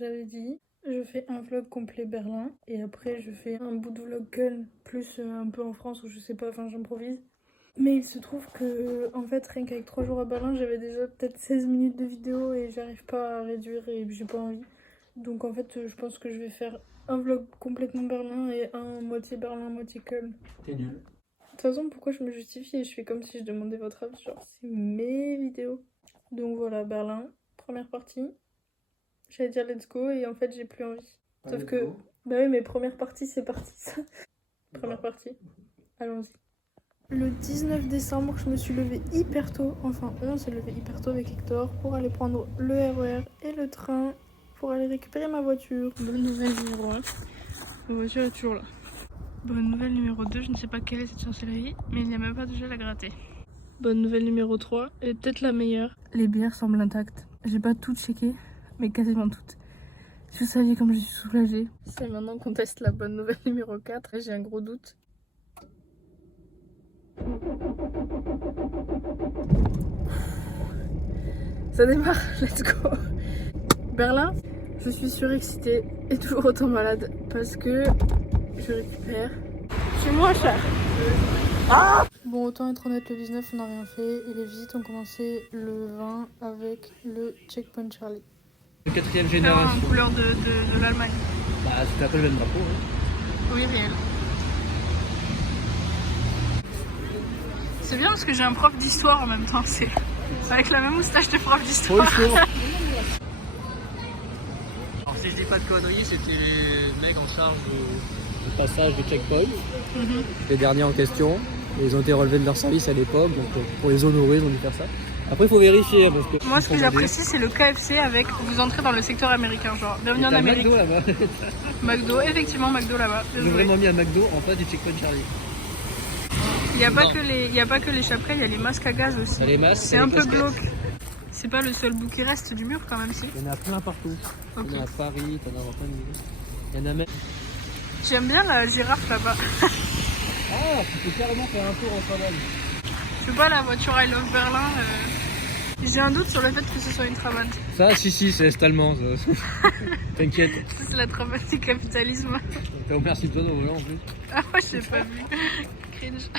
j'avais dit. Je fais un vlog complet Berlin et après je fais un bout de vlog Köln, plus un peu en France où je sais pas, enfin j'improvise. Mais il se trouve que, en fait, rien qu'avec 3 jours à Berlin, j'avais déjà peut-être 16 minutes de vidéo et j'arrive pas à réduire et j'ai pas envie. Donc en fait, je pense que je vais faire un vlog complètement Berlin et un moitié Berlin, moitié Köln. T'es nul. De toute façon, pourquoi je me justifie et je fais comme si je demandais votre avis, genre c'est mes vidéos. Donc voilà, Berlin, première partie. J'allais dire let's go et en fait j'ai plus envie. Sauf que, bah oui, mais première partie c'est parti ça. Première partie, allons-y. Le 19 décembre, je me suis levée hyper tôt, enfin on s'est levé hyper tôt avec Hector pour aller prendre le RER et le train pour aller récupérer ma voiture. Bonne nouvelle numéro 1, ma voiture est toujours là. Bonne nouvelle numéro 2, je ne sais pas quelle est cette sorcellerie, mais il n'y a même pas de gel à gratter. Bonne nouvelle numéro 3, et peut-être la meilleure. Les bières semblent intactes. J'ai pas tout checké, mais quasiment toutes. Je savais comme je suis soulagée. C'est maintenant qu'on teste la bonne nouvelle numéro 4, et j'ai un gros doute. Ça démarre, let's go. Berlin, je suis surexcitée et toujours autant malade parce que je récupère. Je suis moins cher. Ah bon, autant être honnête, le 19 on n'a rien fait et les visites ont commencé le 20 avec le Checkpoint Charlie. De 4ème génération. En couleur de l'Allemagne. Bah, c'était un peu le même drapeau. Hein. Oui, réel. C'est bien parce que j'ai un prof d'histoire en même temps, c'est avec la même moustache de prof d'histoire. Alors si je dis pas de conneries, c'était les mecs en charge du passage de checkpoint, les derniers en question. Et ils ont été relevés de leur service à l'époque, donc pour les honorer, ils ont dû faire ça. Après, il faut vérifier. Hein, parce que moi, ce que j'apprécie, c'est le KFC avec vous entrez dans le secteur américain, genre bienvenue en Amérique. McDo là-bas. McDo, effectivement, McDo là-bas. Ils ont vraiment mis un McDo en face du checkpoint Charlie. Il n'y a pas que les chapelets, il y a les masques à gaz aussi. C'est un peu glauque. C'est pas le seul bout qui reste du mur quand même, si. Il y en a plein partout. Okay. Il y en a à Paris, t'en as plein de villes. Il y en a même. J'aime bien la girafe là-bas. Ah, tu peux carrément faire un tour en Finlande. C'est pas la voiture I Love Berlin. J'ai un doute sur le fait que ce soit une Trabant. Ça, si, c'est est-allemand. T'inquiète. C'est la Trabant du capitalisme. T'as Homer Simpson au volant en plus. Ah ouais, j'ai pas vu. Cringe.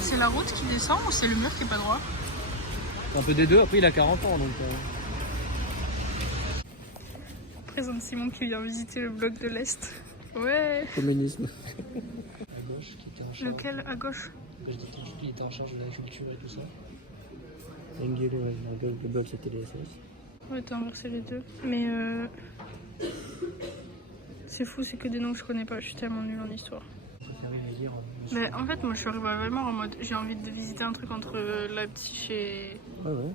C'est la route qui descend ou c'est le mur qui est pas droit? Un peu des deux, après il a 40 ans donc... Présente Simon qui vient visiter le bloc de l'Est. Ouais. Communisme. À gauche, qui était en charge... Lequel à gauche? Il était en charge de la culture et tout ça. Engel, le bloc c'était les SS. Ouais, t'as inversé les deux. Mais c'est fou, c'est que des noms que je connais pas, je suis tellement nulle en histoire. Mais en fait, moi je suis arrivée à Weimar en mode j'ai envie de visiter un truc entre Leipzig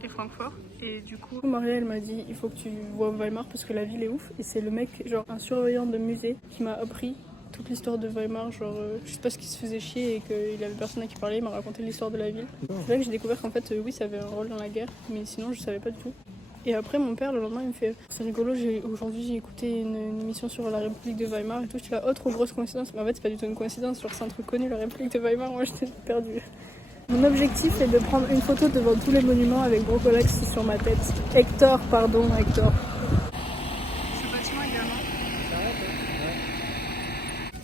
et Francfort. Et du coup, Maria elle m'a dit il faut que tu vois Weimar parce que la ville est ouf. Et c'est le mec, genre un surveillant de musée, qui m'a appris toute l'histoire de Weimar. Genre, je sais pas ce qu'il se faisait chier et qu'il avait personne à qui parler, il m'a raconté l'histoire de la ville. C'est là que j'ai découvert qu'en fait, oui, ça avait un rôle dans la guerre, mais sinon je savais pas du tout. Et après, mon père, le lendemain, il me fait c'est rigolo, aujourd'hui j'ai écouté une émission sur la République de Weimar et tout. J'étais là, oh, trop grosse coïncidence. Mais en fait, c'est pas du tout une coïncidence, genre c'est un truc connu, la République de Weimar. Moi, j'étais perdue. Mon objectif est de prendre une photo devant tous les monuments avec Brocolax sur ma tête. Hector. Ce bâtiment également.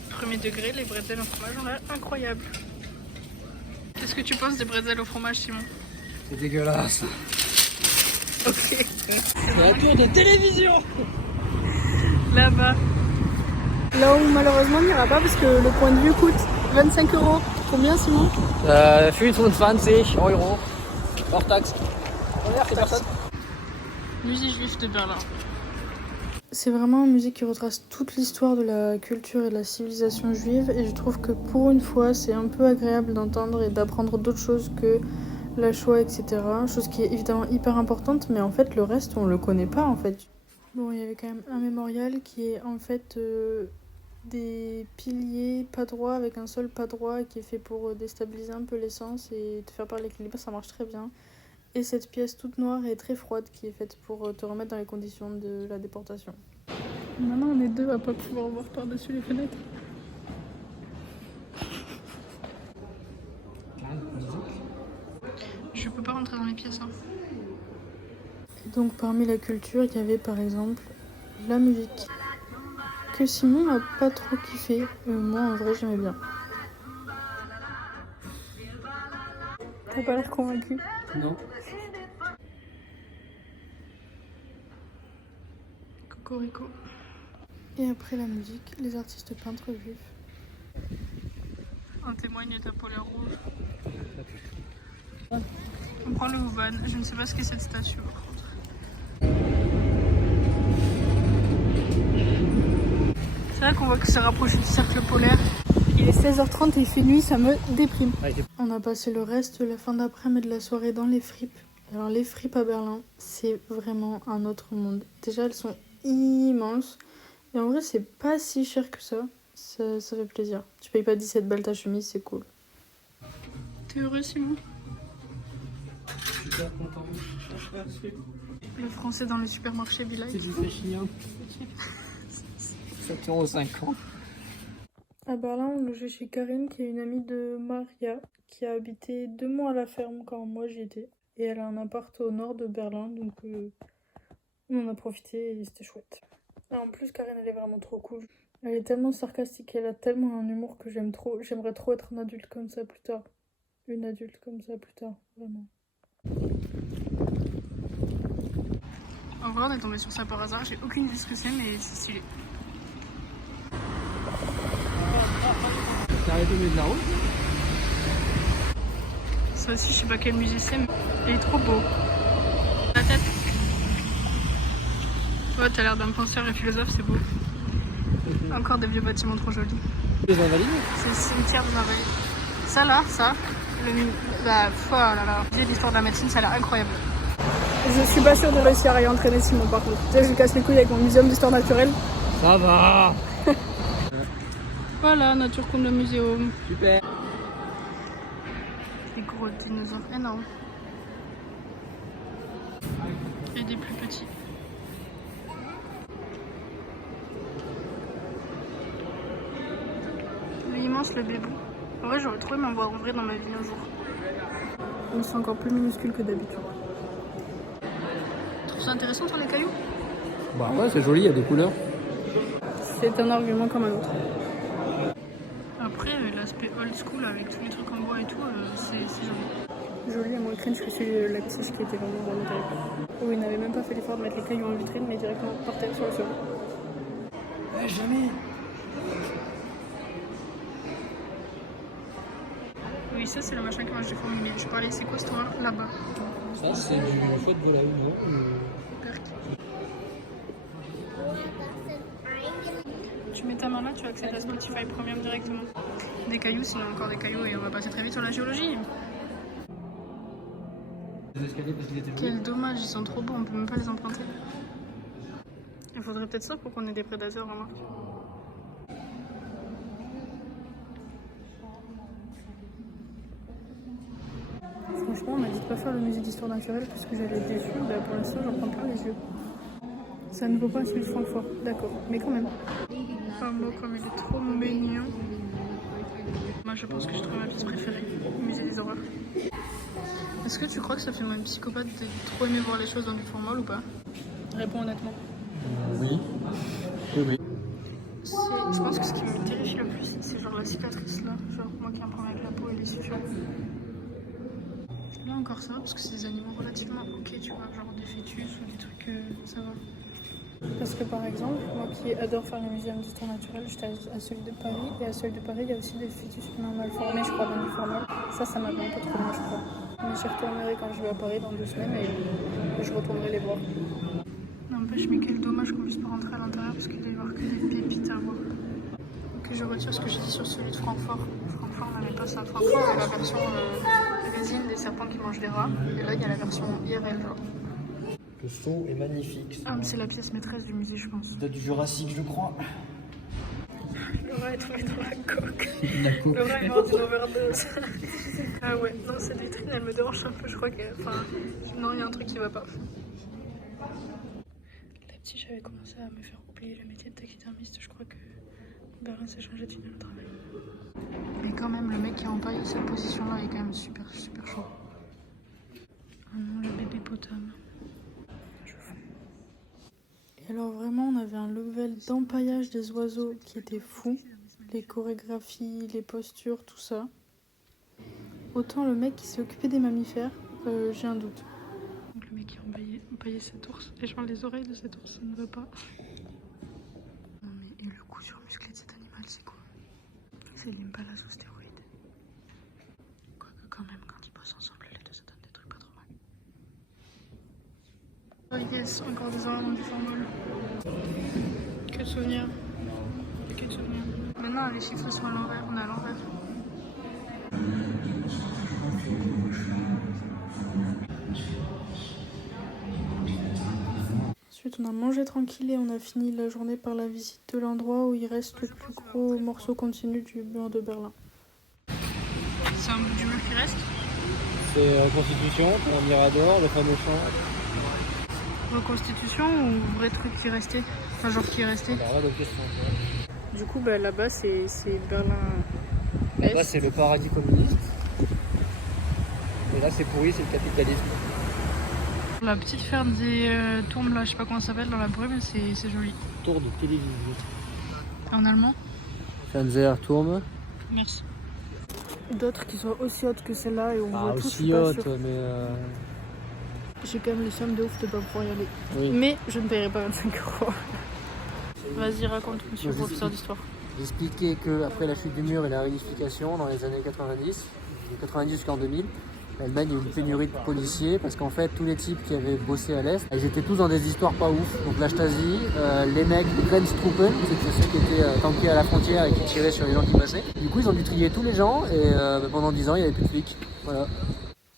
Premier degré, les bretzels au fromage ont l'air incroyables. Qu'est-ce que tu penses des bretzels au fromage, Simon? C'est dégueulasse. Ok. C'est la tour de télévision. Là-bas. Là où malheureusement on n'ira pas parce que le point de vue coûte 25 €. Combien, Simon? 25 €. Hors taxe. Musée juif de Berlin. C'est vraiment un musée qui retrace toute l'histoire de la culture et de la civilisation juive et je trouve que pour une fois c'est un peu agréable d'entendre et d'apprendre d'autres choses que la Shoah, etc. Chose qui est évidemment hyper importante, mais en fait le reste on le connaît pas en fait. Bon, il y avait quand même un mémorial qui est en fait des piliers pas droits avec un sol pas droit qui est fait pour déstabiliser un peu l'essence et te faire perdre l'équilibre, ça marche très bien. Et cette pièce toute noire et très froide qui est faite pour te remettre dans les conditions de la déportation. Maintenant on est deux à pas pouvoir voir par-dessus les fenêtres. Je peux pas rentrer dans les pièces. Hein. Donc parmi la culture, il y avait par exemple la musique. Que Simon n'a pas trop kiffé, moi en vrai j'aimais bien. T'as pas l'air convaincu? Non. Cocorico. Et après la musique, les artistes peintres juifs. En témoigne ta polaire rouge. On prend le Houvan, je ne sais pas ce qu'est cette statue par contre. C'est vrai qu'on voit que c'est rapproché du cercle polaire. Il est 16h30 et il fait nuit, ça me déprime. On a passé le reste de la fin d'après-midi de la soirée dans les fripes. Alors les fripes à Berlin, c'est vraiment un autre monde. Déjà elles sont immenses. Et en vrai c'est pas si cher que ça. Ça fait plaisir. Tu payes pas 17 balles ta chemise, c'est cool. T'es heureux Simon? Super content. Le français dans les supermarchés Be Life. C'est du fait chien. 7,50 €. À Berlin, on logeait chez Karine, qui est une amie de Maria, qui a habité 2 mois à la ferme quand moi j'y étais. Et elle a un appart au nord de Berlin, donc on en a profité et c'était chouette. Et en plus, Karine, elle est vraiment trop cool. Elle est tellement sarcastique, elle a tellement un humour que j'aime trop. J'aimerais trop être un adulte comme ça plus tard. Une adulte comme ça plus tard, vraiment. En vrai, on est tombé sur ça par hasard. J'ai aucune idée ce que c'est, mais c'est stylé. T'as arrêté au milieu de la route? Ça aussi, je sais pas quel musée c'est, mais il est trop beau. La tête. Ouais, t'as l'air d'un penseur et philosophe, c'est beau. Encore des vieux bâtiments trop jolis. Les Invalides? C'est le cimetière des Invalides. Ça là, oh là là, le musée d'histoire de la médecine, ça a l'air incroyable. Je suis pas sûre de réussir à y entraîner Simon par contre. Tu sais, je lui casse les couilles avec mon muséum d'histoire naturelle. Ça va. Voilà, Nature Kunde Museum. Super. Des gros dinosaures énormes. Et des plus petits. L'immense, le bébou. En vrai, j'aurais trop aimé en voir en vrai dans ma vie un jour. Mais c'est encore plus minuscule que d'habitude. Tu trouves ça intéressant sur les cailloux? Bah ouais, c'est joli, il y a des couleurs. C'est un argument comme un autre. Après, l'aspect old school avec tous les trucs en bois et tout, c'est joli. Joli à moins cringe que celui de Lactis qui était vraiment terrible. Où il n'avait même pas fait l'effort de mettre les cailloux en vitrine, mais directement par terre sur le sol. Ouais, jamais. Oui, ça c'est le machin que mange des fourmis, mais je parlais, c'est quoi cette histoire là-bas? Ça, c'est du foie de volaille, non? Tu mets ta main là, tu accèdes à Spotify Premium directement. Des cailloux, sinon encore des cailloux, et on va passer très vite sur la géologie. Les escaliers parce qu'ils étaient jolis. Quel dommage, ils sont trop beaux, on peut même pas les emprunter. Il faudrait peut-être ça pour qu'on ait des prédateurs, remarque. Franchement, on m'a dit de pas faire le musée d'histoire naturelle parce que j'allais être déçue. Bah, pour l'instant, j'en prends plein les yeux. Ça ne vaut pas celui de Francfort, d'accord, mais quand même. Oh, moi, comme il est trop mignon. Moi, je pense que j'ai trouvé ma pièce préférée, le musée des horreurs. Est-ce que tu crois que ça fait moi une psychopathe de trop aimer voir les choses dans du formal ou pas? Réponds honnêtement. Oui. Oui. Je pense que ce qui me terrifie le plus, c'est genre la cicatrice là. Genre moi qui ai un problème avec la peau et les sutures. Là encore ça, parce que c'est des animaux relativement ok, tu vois, genre des fœtus ou des trucs, ça va. Parce que par exemple, moi qui adore faire les muséums d'histoire naturelle, j'étais à celui de Paris, et à celui de Paris, il y a aussi des fœtus humains mal formés, je crois, dans du formal. Ça m'avait un peu trop loin, je crois. Mais j'y retournerai quand je vais à Paris dans 2 semaines et je retournerai les voir. N'empêche, mais quel dommage qu'on puisse pas rentrer à l'intérieur parce qu'il doit y avoir que des pépites à voir. Ok, je retire ce que j'ai dit sur celui de Francfort. Francfort n'avait pas ça. Francfort, il y a la version résine des serpents qui mangent des rats, et là il y a la version IRL, genre. Le son est magnifique. Ah, mais c'est la pièce maîtresse du musée, je pense. C'est du Jurassique, je crois. Le rat est tombé dans la coque. La coupe. Le rat est mort d'une overdose. Ah ouais, non, cette vitrine, elle me dérange un peu, je crois que... Enfin, non, il y a un truc qui va pas. La petite, j'avais commencé à me faire oublier le métier de taxidermiste, je crois que Berlin s'est changé de tunnel de travail. Mais quand même, le mec qui est en paille, cette position-là est quand même super chaud. Oh non, le bébé potame. Et alors vraiment, on avait un level d'empaillage des oiseaux qui était fou. Les chorégraphies, les postures, tout ça. Autant le mec qui s'est occupé des mammifères, j'ai un doute. Donc le mec qui a empaillé cet ours. Et je parle des oreilles de cet ours, ça ne va pas. Non mais et le coup surmusclé de cet animal, c'est quoi? C'est l'impala sous stéroïdes. Quoique quand même, quand ils bossent ensemble, les deux, ça donne des trucs pas trop mal. Oh yes, encore des oreilles du formol. Que de souvenirs. Que de souvenirs. Maintenant, les chiffres sont à l'envers, on est à l'envers. Ensuite, on a mangé tranquille et on a fini la journée par la visite de l'endroit où il reste le plus gros morceau continu du mur de Berlin. C'est un bout du mur qui reste? C'est Reconstitution, un mirador, le fameux champ. Reconstitution ou vrai truc qui est resté? Enfin, genre qui est resté? Du coup, bah, là-bas, c'est Berlin. Là, c'est le paradis communiste. Et là, c'est pourri, c'est le capitalisme. La petite ferme des tombes, là, je sais pas comment ça s'appelle, dans la brume, c'est joli. Tour de télévision. En allemand? Fernsehturm. Merci. D'autres qui sont aussi hautes que celle-là et on voit tous, aussi hautes, mais... J'ai quand même les sommes de ouf de pas pouvoir y aller. Oui. Mais je ne paierai pas 25 €. Vas-y, raconte, monsieur le professeur d'histoire. J'expliquais qu'après la chute du mur et la réunification dans les années 90, de 90 jusqu'en 2000, l'Allemagne a eu une pénurie de policiers parce qu'en fait tous les types qui avaient bossé à l'Est, ils étaient tous dans des histoires pas ouf. Donc la Stasi, les mecs, les Grenztruppen, c'était ceux qui étaient tankés à la frontière et qui tiraient sur les gens qui passaient. Du coup ils ont dû trier tous les gens et pendant 10 ans il n'y avait plus de flics. Voilà.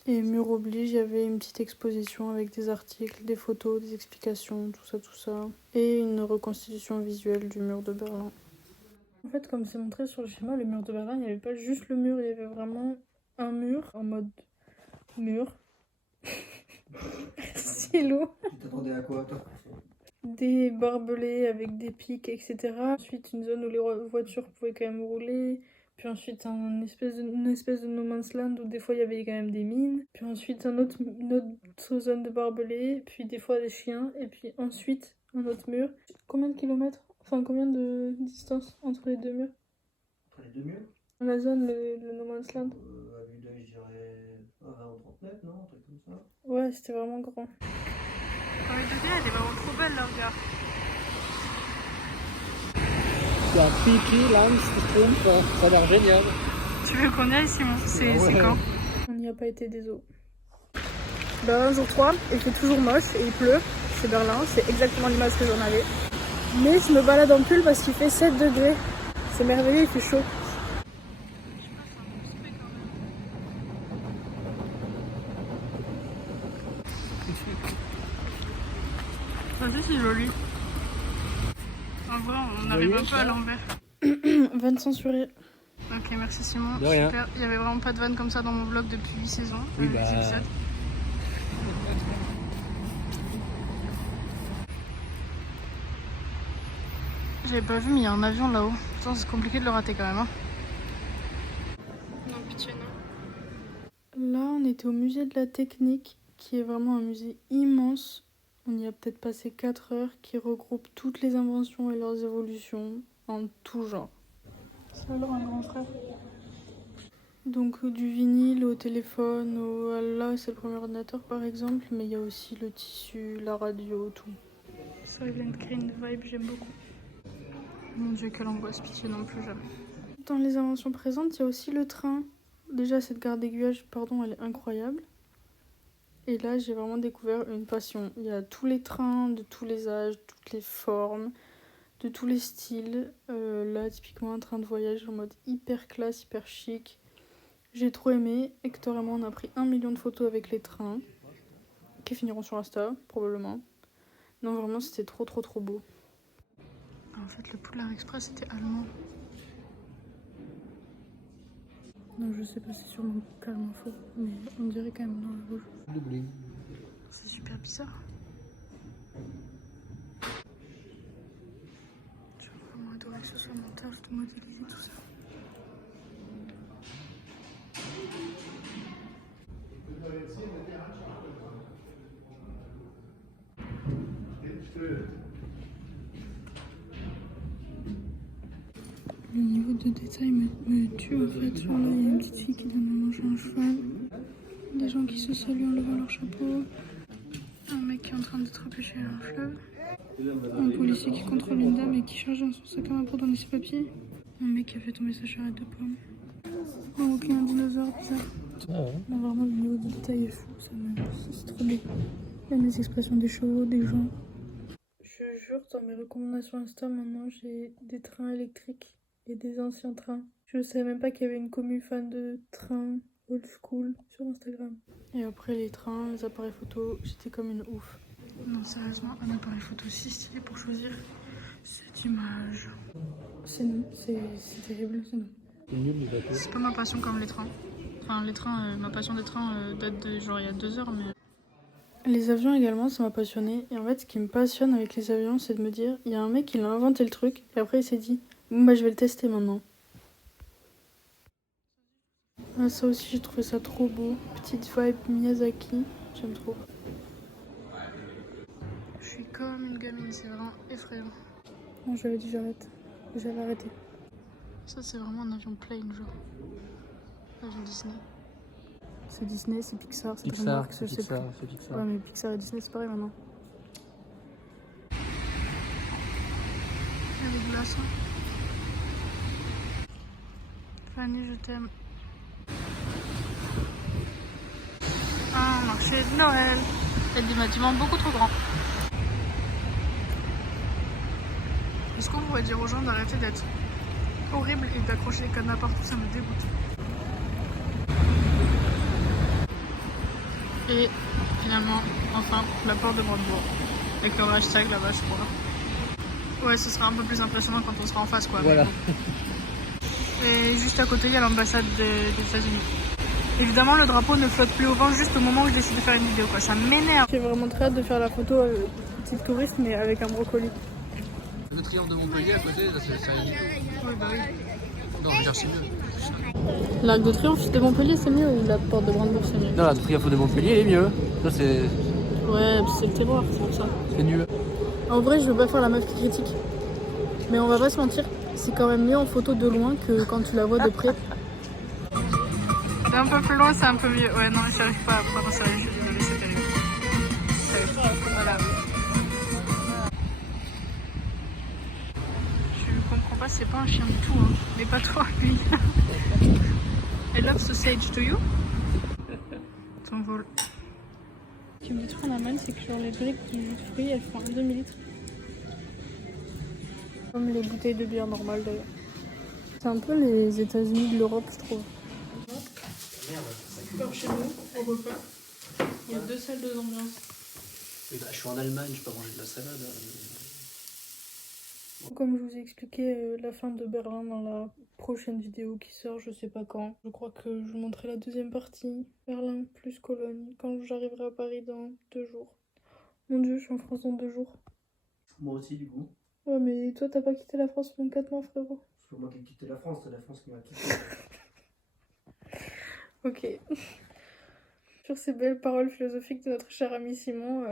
Et mur oblige, il y avait une petite exposition avec des articles, des photos, des explications, tout ça. Et une reconstitution visuelle du mur de Berlin. En fait, comme c'est montré sur le schéma, le mur de Berlin, il n'y avait pas juste le mur, il y avait vraiment un mur en mode mur. Silo. Tu t'attendais à quoi toi? Des barbelés avec des pics, etc. Ensuite, une zone où les voitures pouvaient quand même rouler. Puis ensuite, une espèce de no man's land où des fois il y avait quand même des mines. Puis ensuite, une autre zone de barbelés. Puis des fois des chiens. Et puis ensuite, un autre mur. Combien de kilomètres? Enfin, combien de distance entre les deux murs? Entre les deux murs? La zone, le no man's land. À vue d'œil, je dirais 20 ou 30 mètres, non? Un truc comme ça. Ouais, c'était vraiment grand. Elle est vraiment trop belle, là, regarde. C'est un Pipi Langstrumpf, ça a l'air génial. Tu veux qu'on y aille, Simon? C'est quand? On n'y a pas été, désolé. Berlin jour 3, il fait toujours moche et il pleut. C'est Berlin, c'est exactement l'image que j'en avais. Mais je me balade en pull parce qu'il fait 7 degrés. C'est merveilleux, il fait chaud. Vas-y, c'est joli. En vrai, on arrive un peu à l'envers. Vanne censurée. Ok, merci Simon. De rien. Super. Il y avait vraiment pas de vanne comme ça dans mon vlog depuis 8 saisons. Oui, bah... J'avais pas vu, mais il y a un avion là-haut. Putain, c'est compliqué de le rater quand même. Hein. Non, pitié, non. Là, on était au musée de la technique, qui est vraiment un musée immense. On y a peut-être passé 4 heures, qui regroupe toutes les inventions et leurs évolutions en tout genre. C'est alors un grand frère. Donc du vinyle au téléphone, là c'est le premier ordinateur par exemple, mais il y a aussi le tissu, la radio, tout. Silent Green vibe, j'aime beaucoup. Mon dieu, quelle angoisse, pitié non plus jamais. Dans les inventions présentes, il y a aussi le train. Déjà cette gare d'aiguillage, pardon, elle est incroyable. Et là j'ai vraiment découvert une passion. Il y a tous les trains de tous les âges, toutes les formes, de tous les styles. Là typiquement un train de voyage en mode hyper classe, hyper chic. J'ai trop aimé. Hector et moi, on a pris 1 million de photos avec les trains, qui finiront sur Insta, probablement. Non, vraiment, c'était trop beau. En fait, le Polar Express était allemand. Non, je sais pas si c'est sûrement calme faux, mais on dirait quand même dans le rouge. C'est super bizarre. J'ai vraiment adoré que ce soit mon taf de modéliser tout ça. de détails me tue en fait. Genre là, il y a une petite fille qui donne à manger un cheval. Des gens qui se saluent en levant leur chapeau. Un mec qui est en train de trébucher un fleuve. Un policier qui contrôle une dame et qui charge dans son sac à main pour donner ses papiers. Un mec qui a fait tomber sa charrette de pommes. Ok, un dinosaure bizarre. Ah ouais. Non, vraiment, le niveau de détail est fou, c'est trop beau. Même les expressions des chevaux, des gens. Je jure, dans mes recommandations Insta, maintenant, j'ai des trains électriques et des anciens trains. Je savais même pas qu'il y avait une commu fan de trains old school sur Instagram. Et après, les trains, les appareils photo, j'étais comme une ouf. Non, sérieusement, un appareil photo si stylé pour choisir cette image. C'est non, c'est terrible, c'est non. C'est nul les bateaux. C'est pas ma passion comme les trains. Enfin, les trains, ma passion des trains date de genre il y a 2 heures, mais... Les avions également, ça m'a passionné. Et en fait, ce qui me passionne avec les avions, c'est de me dire, il y a un mec qui a inventé le truc, et après il s'est dit, bon bah je vais le tester maintenant. Ah, ça aussi, j'ai trouvé ça trop beau. Petite vibe Miyazaki, j'aime trop. Je suis comme une gamine, c'est vraiment effrayant. Non, j'avais dit j'arrête. J'avais arrêté. Ça, c'est vraiment un avion plane, genre. Avion Disney. C'est Disney, c'est Pixar, c'est DreamWorks, je sais plus. C'est Pixar. Ouais, mais Pixar et Disney, c'est pareil maintenant. Il y a des glaçons. Fanny, je t'aime. Un marché de Noël. Il y a des bâtiments beaucoup trop grands. Est-ce qu'on pourrait dire aux gens d'arrêter d'être horrible et d'accrocher les cadenas partout, ça me dégoûte. Et finalement, enfin, la porte de Brandebourg. Avec le hashtag là-bas, je crois. Ouais, ce sera un peu plus impressionnant quand on sera en face, quoi. Voilà. Et juste à côté, il y a l'ambassade des États-Unis. Évidemment, le drapeau ne flotte plus au vent juste au moment où je décide de faire une vidéo, quoi. Ça m'énerve. J'ai vraiment très hâte de faire la photo petite touriste, mais avec un brocoli. Le triomphe de Montpellier à côté, c'est limite. Oui, bah oui. Non, je veux dire, c'est mieux. L'Arc de Triomphe de Montpellier, c'est mieux ou la porte de Brandebourg, c'est mieux? Non, le triomphe de Montpellier, il est mieux. Ça, c'est. Ouais, c'est le terroir, c'est pour ça. C'est nul. En vrai, je veux pas faire la meuf qui critique. Mais on va pas se mentir, c'est quand même mieux en photo de loin que quand tu la vois de près. D'un peu plus loin, c'est un peu mieux. Ouais, non, j'y arrive pas à prendre ça, je suis désolée, c'est terrible. Voilà. Je comprends pas, c'est pas un chien du tout, hein. Mais pas toi, lui. I love sausage, to you? T'envoles. Ce qui me détruit la mal, c'est que genre les briques du jus de fruits, elles font un demi-litre. Comme les bouteilles de bière normales d'ailleurs. C'est un peu les États-Unis de l'Europe, je trouve. Comme chez nous, au repas, il y a 2 salles, 2 ambiances. Oui, bah, je suis en Allemagne, je peux manger de la salade. Comme je vous ai expliqué la fin de Berlin dans la prochaine vidéo qui sort, je sais pas quand. Je crois que je vous montrerai la deuxième partie, Berlin plus Cologne, quand j'arriverai à Paris dans 2 jours. Mon dieu, je suis en France dans 2 jours. Moi aussi, du coup. Ouais, mais toi, t'as pas quitté la France pendant 4 mois, frérot. C'est pas moi qui ai quitté la France, c'est la France qui m'a quitté. Ok. Sur ces belles paroles philosophiques de notre cher ami Simon,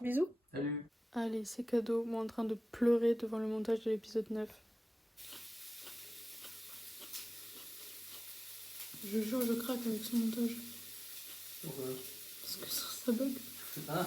bisous. Salut. Allez, c'est cadeau, moi en train de pleurer devant le montage de l'épisode 9. Je jure, je craque avec ce montage. Pourquoi? Parce que ça bug. Ah.